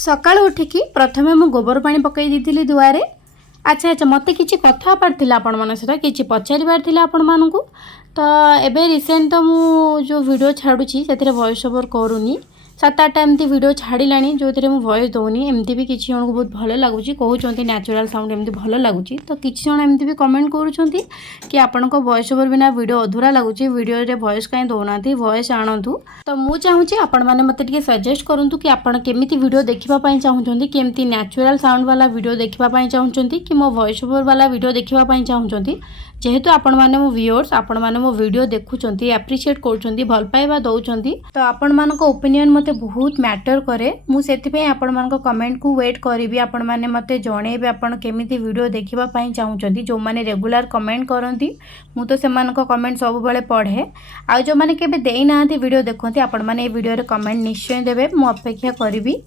सकाळु उठिकी प्रथमे मु गोबर पानी पकई देइथिली दुआरे। अच्छा अच्छा मते किछि कथा पारथिला आपण मन सहित किछि पचारिबार थिला आपण मानकु। तो एबे रिसेंट तो मु जो वीडियो छाडुची सेथिरे वॉइस ओवर करूनी 7-8 एमती वीडियो छाड़िलानी जो थे वॉइस दौनी एमती भी किसी जन को बहुत भल लगुच कहते नेचुरल साउंड एमती भल लगुच तो किसी जन एमती भी कमेंट करुँच कि आपण वॉइस ओवर बिना वीडियो अधूरा लगुच वीडियो रे वॉइस कहीं दौना वॉइस आणतु। तो मुझे चाहूँगी आपण मैंने मत सजेस्ट करूँ कि आपण केमिति वीडियो देखापी चाहूँगी केमती नेचुरल साउंड वाला वीडियो देखापी चाहूँगी कि मो वॉइस ओवर वाला वीडियो देखापी चाहूँगी। जेहेतु आपण मैंने मो व्यूअर्स आपण मैंने मो वीडियो देखुंट एप्रिशिएट कर भल पाइबा दौरान तो आपण मान ओपिनियन मते बहुत मैटर करे मुझे आपण मान कमेंट को वेट करी आपण मैंने मते जणेबे आपण केमिति वीडियो देखापी चाहूँगी। जो मैंने रेगुलर कमेंट करती मु तो से कमेंट सब बेले पढ़े आ जो मैंने केबे देई नांती वीडियो देखते आपण मैंने वीडियो रे कमेंट निश्चय देबे मु अपेक्षा करी।